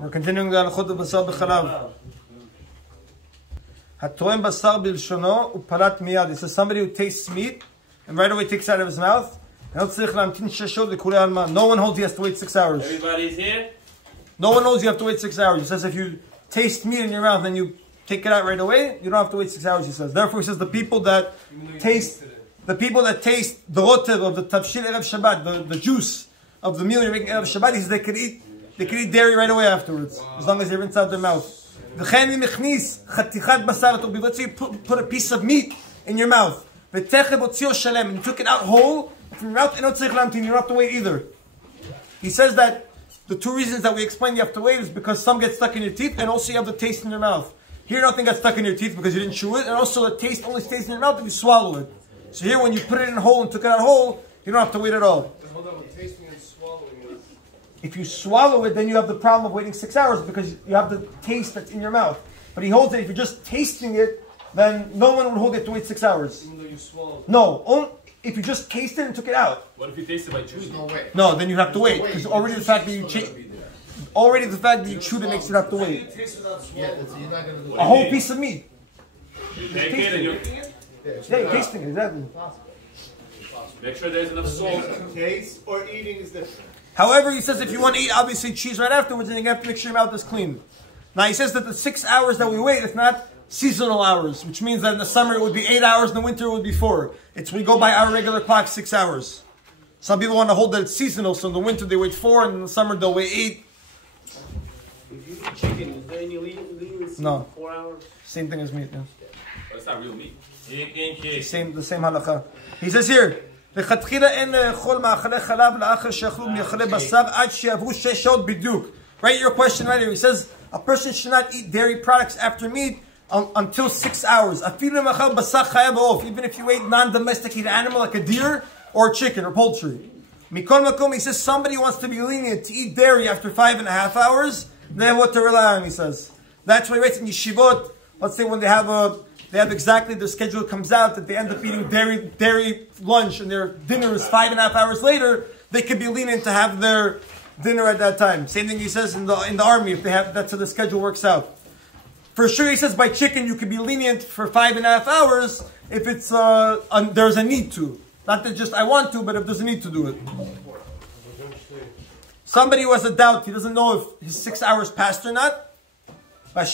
We're continuing the Alachot of Basar B'Chalav. Hatoem Basar B'Lshono Upalat Miyad. It says somebody who tastes meat and right away takes it out of his mouth. No one holds he has to wait 6 hours. Everybody's here? No one knows you have to wait 6 hours. He says if you taste meat in your mouth and you take it out right away, you don't have to wait 6 hours, he says. Therefore, he says the people that taste the rotev of the tavshil erev Shabbat, the juice of the meal you're making erev Shabbat, he says they could eat dairy right away afterwards, as long as they rinse out their mouth. Let's say you put a piece of meat in your mouth, and you took it out whole from your mouth, you don't have to wait either. He says that the two reasons that we explained you have to wait is because some get stuck in your teeth, and also you have the taste in your mouth. Here nothing got stuck in your teeth because you didn't chew it, and also the taste only stays in your mouth if you swallow it. So here when you put it in whole and took it out whole, you don't have to wait at all. Hold on, tasting and swallowing is... If you swallow it, then you have the problem of waiting 6 hours because you have the taste that's in your mouth. But he holds that if you're just tasting it, then no one would hold it to wait 6 hours. Even though you swallowed it. No, if you just tasted it and took it out. What if you taste it by chewing? No, then you have to wait because already the fact that you chewed it makes you have to wait. A whole piece of meat. You take it and you're... Yeah, you're tasting it, exactly. Make sure there's enough salt. Taste or eating is different. However, he says if you want to eat, obviously, cheese right afterwards, then you have to make sure your mouth is clean. Now, he says that the 6 hours that we wait, it's not seasonal hours, which means that in the summer it would be 8 hours, in the winter it would be 4. We go by our regular clock, 6 hours. Some people want to hold that it's seasonal, so in the winter they wait 4, and in the summer they'll wait 8. If you eat chicken, is there any leniency? No. 4 hours? Same thing as meat, yeah. But it's not real meat. The same halakha. He says here, לכתחילה אין לאכול מאכלי חלב לאחר שאכלו מאכלי בשר עד שיעברו 6 שעות בדיוק. Right, your question right here. He says a person should not eat dairy products after meat until 6 hours. אפילו אם אכל בשר חיה בעוף, even if you ate non-domesticated animal like a deer or chicken or poultry. מכל מקום, he says somebody wants to be lenient to eat dairy after 5.5 hours, they have what to rely on, he says. That's why he writes in yeshivot, let's say when they have exactly their schedule comes out that they end up eating dairy lunch and their dinner is 5.5 hours later, they could be lenient to have their dinner at that time. Same thing he says in the army, if they have, that's how the schedule works out. For sure, he says by chicken you could be lenient for 5.5 hours if it's there's a need to. Not that just I want to, but if there's a need to do it. Somebody who has a doubt, he doesn't know if his 6 hours passed or not. You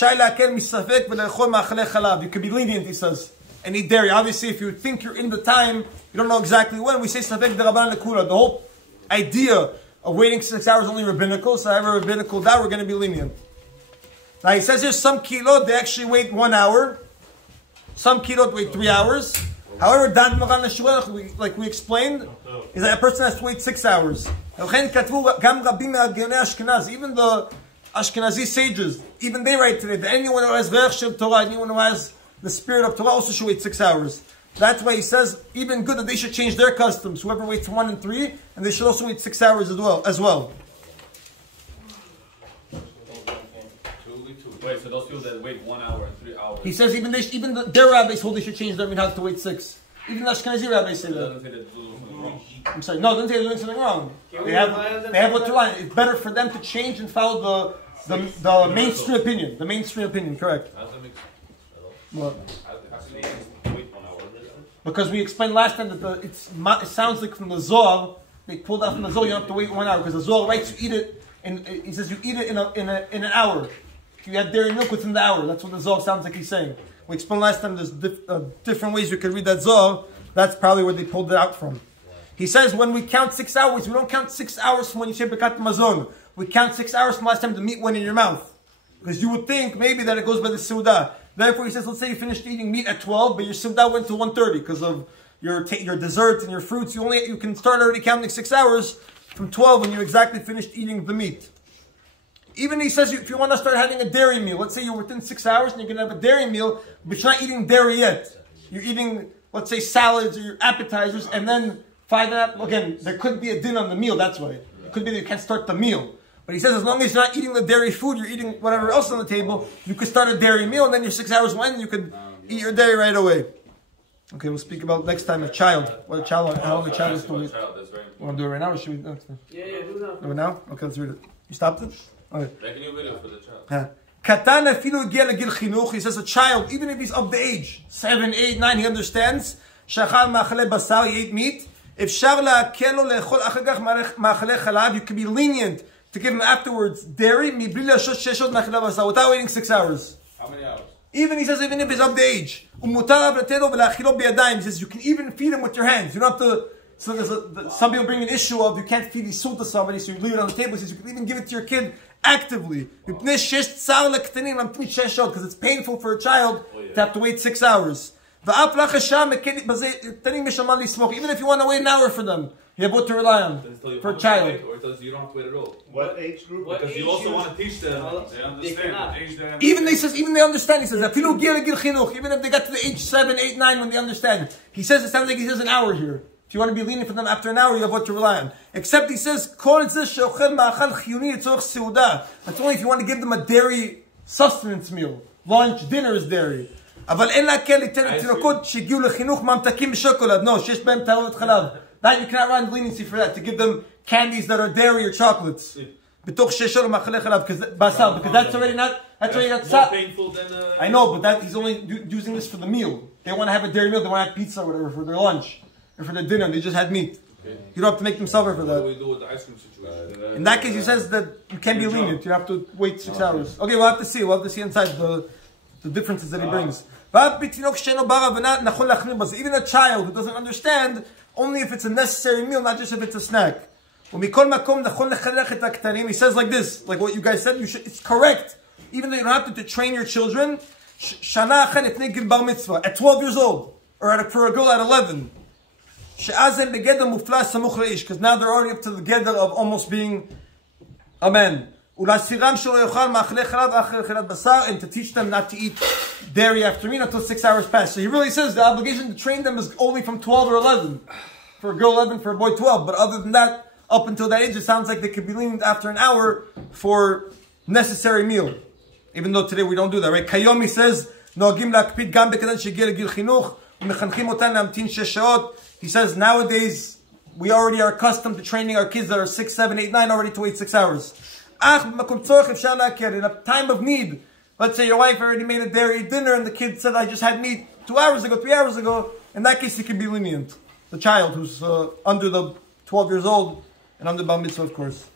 could be lenient, he says, and eat dairy. Obviously, if you think you're in the time, you don't know exactly when, we say safek derabanan lekula. The whole idea of waiting 6 hours is only rabbinical, so however rabbinical that, we're going to be lenient. Now he says here, some kilot, they actually wait 1 hour. Some kilot wait 3 hours. However, like we explained, is that a person has to wait 6 hours. Even the Ashkenazi sages, even they write today that anyone who has Reach Shel Torah, anyone who has the spirit of Torah also should wait 6 hours. That's why he says, even good that they should change their customs. Whoever waits 1 and 3, and they should also wait 6 hours as well. Wait, so those people that wait 1 hour and 3 hours. He says even their rabbis hold they should change their minhag to wait 6. Even the Ashkenazi rabbis say that. I'm sorry, no, don't say they're doing something wrong. They have what to line. It's better for them to change and follow the mainstream opinion. The mainstream opinion, correct. What? Because we explained last time that it sounds like from the Zohar, they pulled out from the Zohar, you don't have to wait 1 hour, because the Zohar writes you eat it, and he says you eat it in an hour. You have dairy milk within the hour. That's what the Zohar sounds like he's saying. We explained last time there's different ways you can read that Zohar. That's probably where they pulled it out from. He says when we count 6 hours, we don't count 6 hours from when you say Bekat Mazon. We count 6 hours from last time the meat went in your mouth. Because you would think maybe that it goes by the Seudah. Therefore he says, let's say you finished eating meat at 12, but your Seudah went to 1:30 because of your desserts and your fruits. You can start already counting 6 hours from 12 when you exactly finished eating the meat. Even he says if you want to start having a dairy meal, let's say you're within 6 hours and you're going to have a dairy meal, but you're not eating dairy yet. You're eating, let's say, salads or your appetizers, and then 5.5, again, there could be a din on the meal, that's why. It could be that you can't start the meal. But he says as long as you're not eating the dairy food, you're eating whatever else on the table, you could start a dairy meal, and then your 6 hours went, and you could eat your dairy right away. Okay, we'll speak about next time a child. What a child, how long a child is to wait. Want to do it right now, or should we? Yeah, do that. Do it now? Okay, let's read it. You stopped it? Okay. Make a new video for the child. Katan afilu egia legil chinuch. He says a child, even if he's of the age, 7, 8, 9, he understands. Shachal ma'achale basar, he ate meat. If shar la'akel lo le'echol achar kach ma'achale chalav, you can be lenient to give him afterwards dairy, mibli la'shot sheshot ma'achale basar, without waiting 6 hours. How many hours? Even, he says, even if he's of the age. He says, you can even feed him with your hands. You don't have to. So some people bring an issue of you can't feed isur to somebody, so you leave it on the table. He says you can even give it to your kid actively. Because it's painful for a child to have to wait 6 hours. Even if you want to wait an hour for them, you have what to rely on for a child. Or it tells you don't have to wait at all. What age group? Because you also want to teach them. They understand. Even they understand. He says, even if they got to the age 7, 8, 9 when they understand. He says, it sounds like he says an hour here. If you want to be lenient for them after an hour, you have what to rely on. Except he says, that's only if you want to give them a dairy sustenance meal. Lunch, dinner is dairy. No, that you cannot run leniency for that, to give them candies that are dairy or chocolates. Because that's already not more painful than I know, but he's only using this for the meal. They want to have a dairy meal, they want to have pizza or whatever for their lunch. Or for their dinner, they just had meat. Okay. You don't have to make them suffer for that. What do we do with the ice cream situation? In that case, he says that you can't be lenient. You have to wait 6 hours. Okay, we'll have to see. We'll have to see inside the differences that he brings. But even a child who doesn't understand, only if it's a necessary meal, not just if it's a snack. He says like this, like what you guys said, it's correct. Even though you don't have to train your children, at 12 years old, or for a girl at 11. Because now they're already up to the gather of almost being a man. And to teach them not to eat dairy after meat until 6 hours pass. So he really says the obligation to train them is only from 12 or 11. For a girl 11, for a boy 12. But other than that, up until that age, it sounds like they could be lenient after an hour for necessary meal. Even though today we don't do that, right? Kayomi says, he says nowadays we already are accustomed to training our kids that are 6, 7, 8, 9 already to wait 6 hours. In a time of need, let's say your wife already made a dairy dinner and the kid said, I just had meat 2 hours ago, 3 hours ago. In that case, he can be lenient. The child who's under the 12 years old and under Bar Mitzvah, of course.